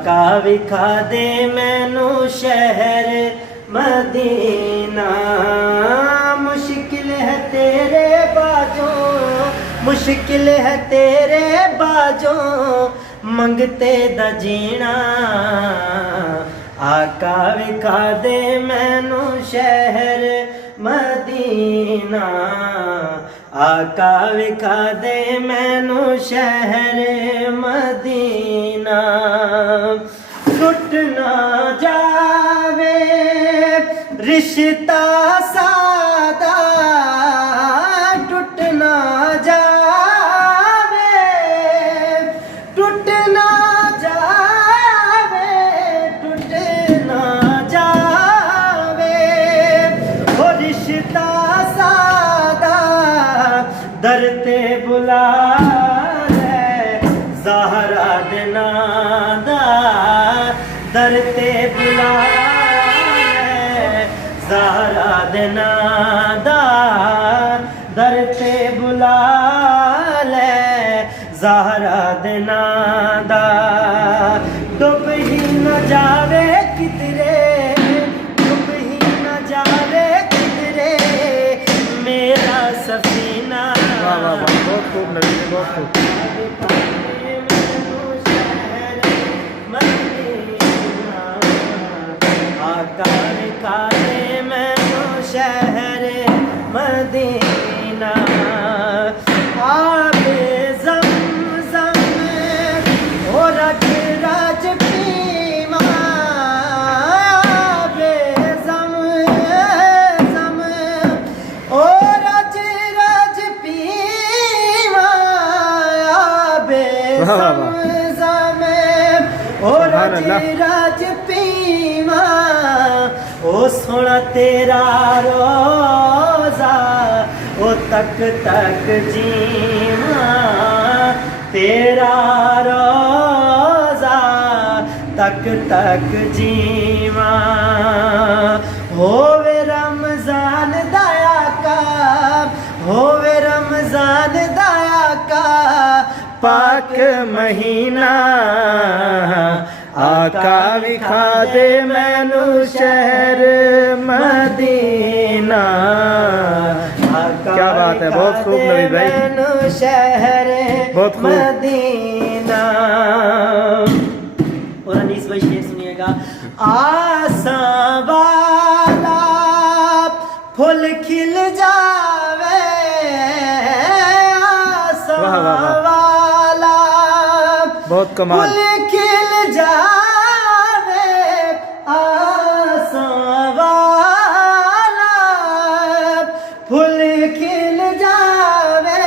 आका विखा दे मैनू शहर मदीना। मुश्किल है तेरे बाजों, मुश्किल है तेरे बाजों, मंगते दा जीना। आका विखा दे मैनू शहर मदीना। आका विखा दे मैनू शहर मदीना। टुट ना जावे रिश्ता सादा, टुट ना जावे, टुट ना जावे, टुट ना जावे ओ रिश्ता सादा। दर ते बुला ले ज़हरा दे नादा, दर ते बुला ले ज़हरा दे नादा, दर ते बुला ले ज़हरा दे नादा। डुब ही न जावे किधरे, डुब ही न जावे किधरे मेरा सफीना। वाह वाह वाह, बहुत खूब नबी जी, बहुत खूब। आका विखा दे मैनू शहर मदीना। आबे ज़मज़म ओ रज रज पीवा, आबे ज़मज़म ओ रज रज पीवा, आबे वाह वाह वाह। ज़मज़म ओ रज रज पीवा। ओ सोना तेरा रोज़ा, ओ तक तक जीवा, तेरा रोज़ा तक तक जीवा। होवे रमज़ान दाया का, होवे रमज़ान दाया का पाक महीना। आका विखा दे मैनू शहर मदीना। क्या बात है, बहुत खूब नबी भाई, मैनू शहर बहुत खूब। मदीना। और अनीस भाई शेर सुनिएगा। आसां वाला फुल खिल जावे, आसां वाह वाह वाह, वाला बहुत कमाल। फुल खिल जावे, आसां वाला फुल खिल जावे,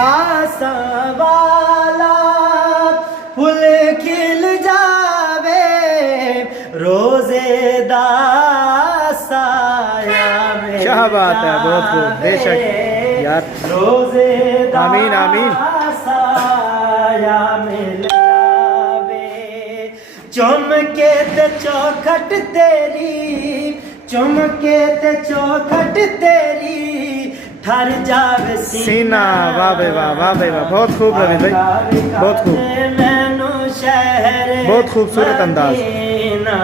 आसां वाला फुल खिल जावे। रोज़े दा साया मिल क्या बात है, बहुत खूब, बेशक यार। रोज़े दा आमीन आमीन। साया मिल जावे। चुमके ते चौखट तेरी, चुमके ते चौखट तेरी ठर जावे सीना। वाह भाई वाह, वाह भाई वाह, बहुत खूब नबी भाई, बहुत खूब, मैनू शहर बहुत खूबसूरत अंदाज। मदीना।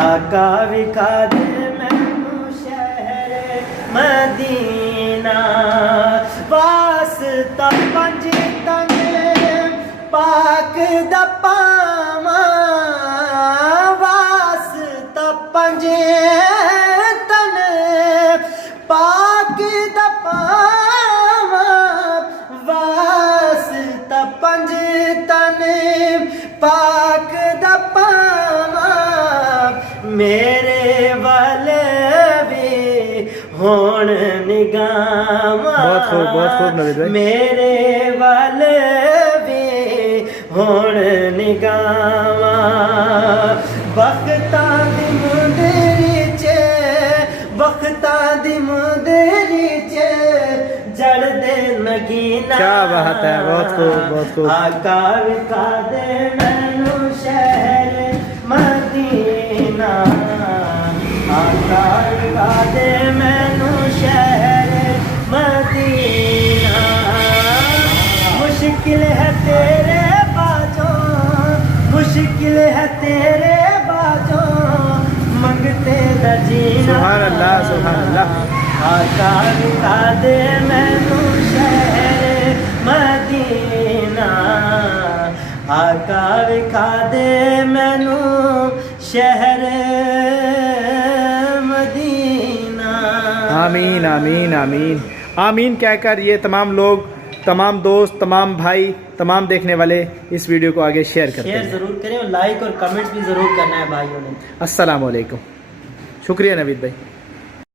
आका विखा दे मैनू शहर मदीना। वास्ता पंज तन पाक दा पावा, वास्ता पंज तन पाक दा पावा, वास्ता पंज तन पाक दा पावा। मेरे वाले भी होण निगामा, बहुत खूब नबी भाई। मेरे वाले भी होण निगामा। बख्तां दी मुंदरी च, बख्तां दी मुंदरी च जड़ दे नगीना। क्या बात है, बहुत खूब, बहुत खूब। आका विखा दे मैनू शहर मदीना। आका विखा दे मैनू शहर मदीना। मुश्किल मुश्किल है तेरे बाजों, मुश्किल है तेरे बाजों, मंगते दा जीना। सुभान अल्लाह, सुभान अल्लाह। आका विखा दे मैनू शहर मदीना, आका विखा दे मैनू शहर मदीना। आमीन आमीन आमीन आमीन कहकर ये तमाम लोग, तमाम दोस्त, तमाम भाई, तमाम देखने वाले इस वीडियो को आगे शेयर करते शेयर हैं। जरूर करें और लाइक और कमेंट भी जरूर करना है भाइयों ने। अस्सलाम वालेकुम। शुक्रिया नवीद भाई।